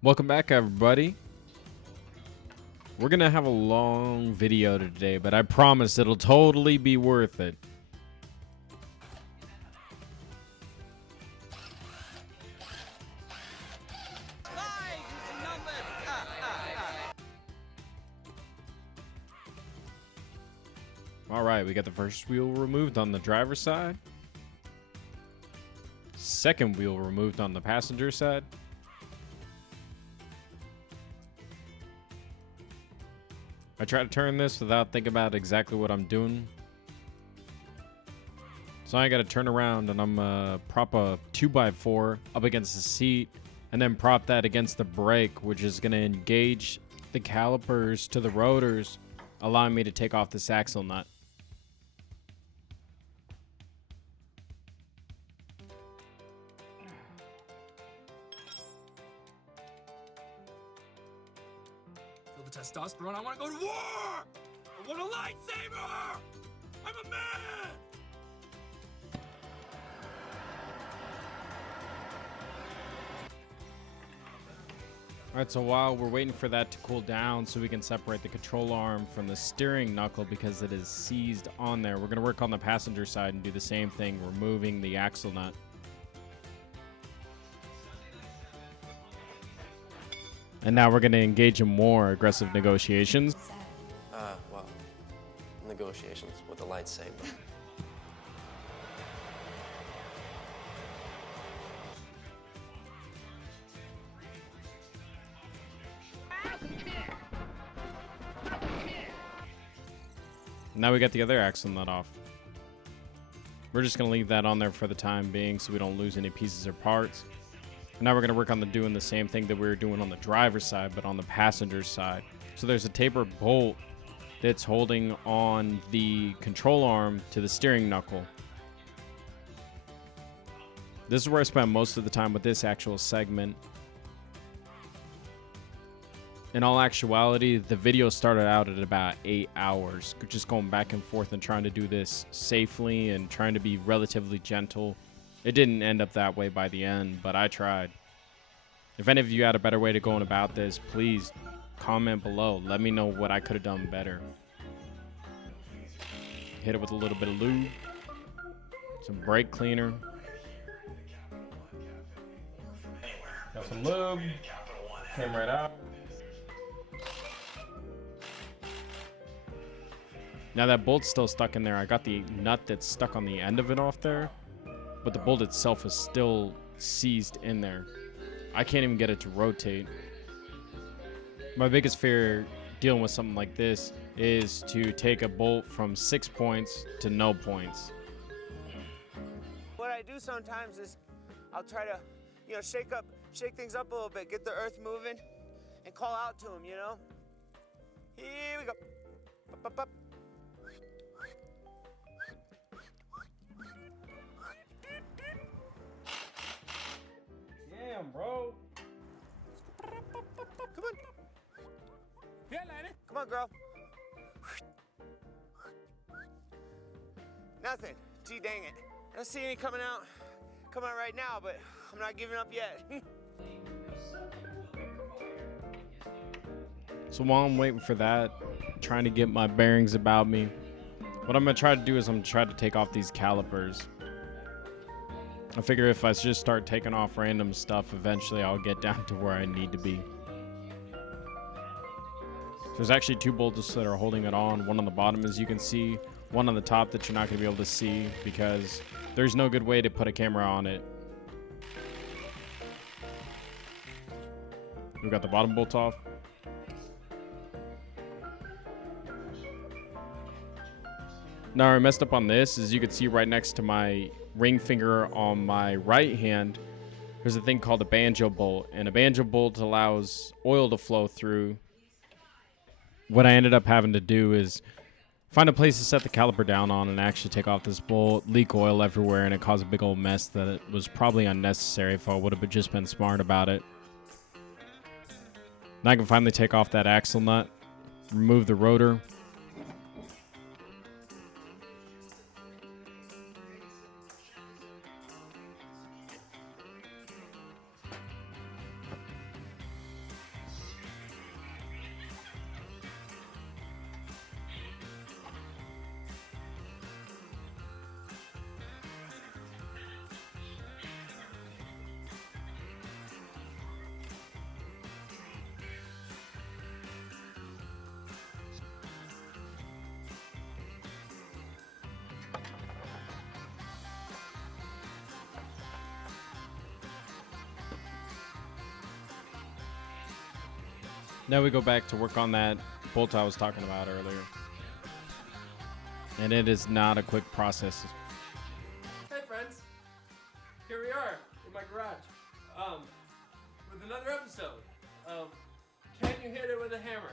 Welcome back, everybody. We're gonna have a long video today, but I promise it'll totally be worth it. All right, we got the first wheel removed on the driver's side. Second wheel removed on the passenger side. I try to turn this without thinking about exactly what I'm doing. So I gotta turn around and I'm prop a 2x4 up against the seat and then prop that against the brake, which is gonna engage the calipers to the rotors, allowing me to take off this axle nut. Feel the testosterone. I want to go to war! I want a lightsaber! I'm a man! Alright, so while we're waiting for that to cool down so we can separate the control arm from the steering knuckle because it is seized on there, we're going to work on the passenger side and do the same thing, removing the axle nut. And now we're going to engage in more aggressive negotiations. Well, negotiations with a lightsaber. Now we got the other axle nut off. We're just going to leave that on there for the time being so we don't lose any pieces or parts. And now we're going to work on doing the same thing that we were doing on the driver's side, but on the passenger side. So there's a tapered bolt that's holding on the control arm to the steering knuckle. This is where I spent most of the time with this actual segment. In all actuality, the video started out at about 8 hours, just going back and forth and trying to do this safely and trying to be relatively gentle. It didn't end up that way by the end, but I tried. If any of you had a better way to going about this, please comment below. Let me know what I could have done better. Hit it with a little bit of lube, some brake cleaner. Got some lube, came right out. Now that bolt's still stuck in there. I got the nut that's stuck on the end of it off there, but the bolt itself is still seized in there. I can't even get it to rotate. My biggest fear dealing with something like this is to take a bolt from 6 points to no points. What I do sometimes is I'll try to, shake things up a little bit, get the earth moving, and call out to him, Here we go. Up, up, up. Damn, bro. Come on. Yeah, lady. Come on, girl. Nothing. Gee, dang it. I don't see any coming out right now, but I'm not giving up yet. So while I'm waiting for that, trying to get my bearings about me, what I'm going to try to do is I'm going to try to take off these calipers. I figure if I just start taking off random stuff, eventually I'll get down to where I need to be. There's actually 2 bolts that are holding it on. One on the bottom, as you can see. One on the top that you're not going to be able to see because there's no good way to put a camera on it. We've got the bottom bolt off. Now I messed up on this. As you can see right next to my ring finger on my right hand, there's a thing called a banjo bolt, and a banjo bolt allows oil to flow through. What I ended up having to do is find a place to set the caliper down on and actually take off this bolt, leak oil everywhere, and it caused a big old mess that it was probably unnecessary if I would have just been smart about it. Now I can finally take off that axle nut, remove the rotor. Now we go back to work on that bolt I was talking about earlier. And it is not a quick process. Hey friends, here we are in my garage, with another episode of Can You Hit It With a Hammer?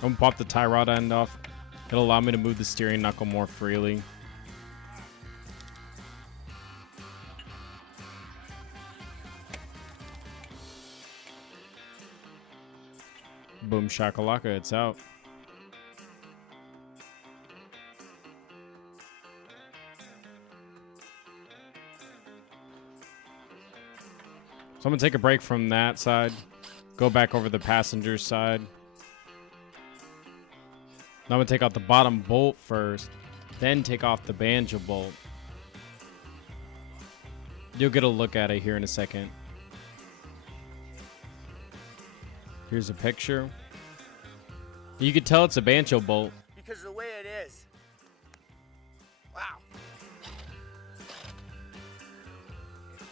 I'm gonna pop the tie rod end off. It'll allow me to move the steering knuckle more freely. Boom shakalaka, it's out. So I'm gonna take a break from that side, go back over the passenger side. Now I'm gonna take out the bottom bolt first, then take off the banjo bolt. You'll get a look at it here in a second. Here's a picture. You can tell it's a banjo bolt. Because of the way it is. Wow.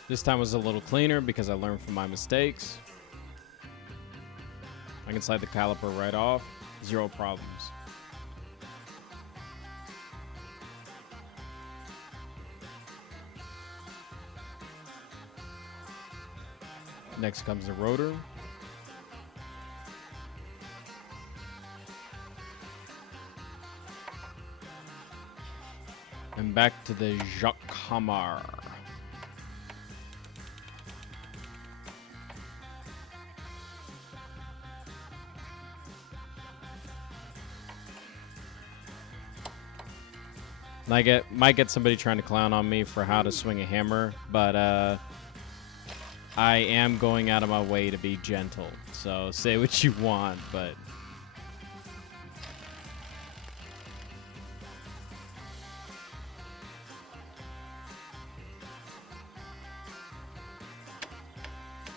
This time was a little cleaner because I learned from my mistakes. I can slide the caliper right off. Zero problems. Next comes the rotor. And back to the Jacques Hammer. I might get somebody trying to clown on me for how to swing a hammer, but I am going out of my way to be gentle. So say what you want, but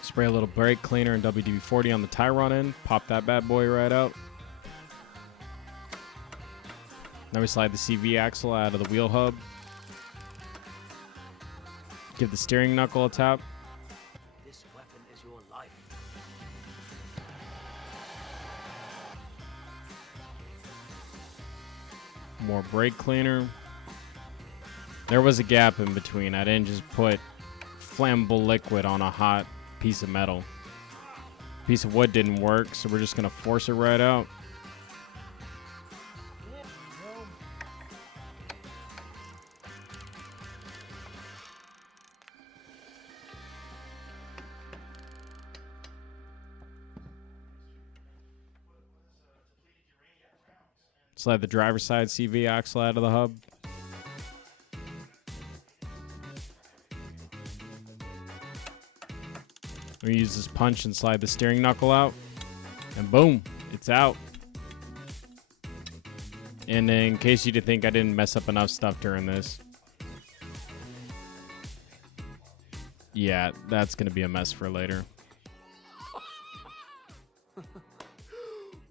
spray a little brake cleaner and WD-40 on the tie rod end. Pop that bad boy right out. Now we slide the CV axle out of the wheel hub. Give the steering knuckle a tap. This weapon is your life. More brake cleaner. There was a gap in between. I didn't just put flammable liquid on a hot piece of metal. Piece of wood didn't work, so we're just gonna force it right out. Slide the driver's side CV axle out of the hub. We use this punch and slide the steering knuckle out. And boom, it's out. And in case you didn't think I didn't mess up enough stuff during this. Yeah, that's going to be a mess for later.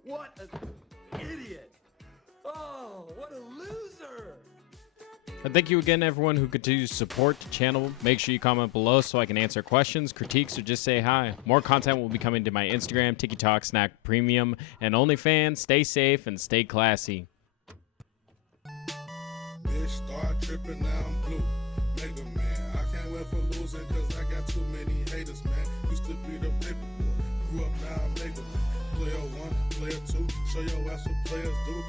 What an idiot! Oh, what a loser! And thank you again, everyone who continues to support the channel. Make sure you comment below so I can answer questions, critiques, or just say hi. More content will be coming to my Instagram, TikTok, Snack Premium, and OnlyFans. Stay safe and stay classy. Bitch, start tripping, now I'm blue. Mega man, I can't wait for losing cause I got too many haters, man. Used to be the paper boy, grew up now I'm mega man. Player 1, player 2, show your ass what players do.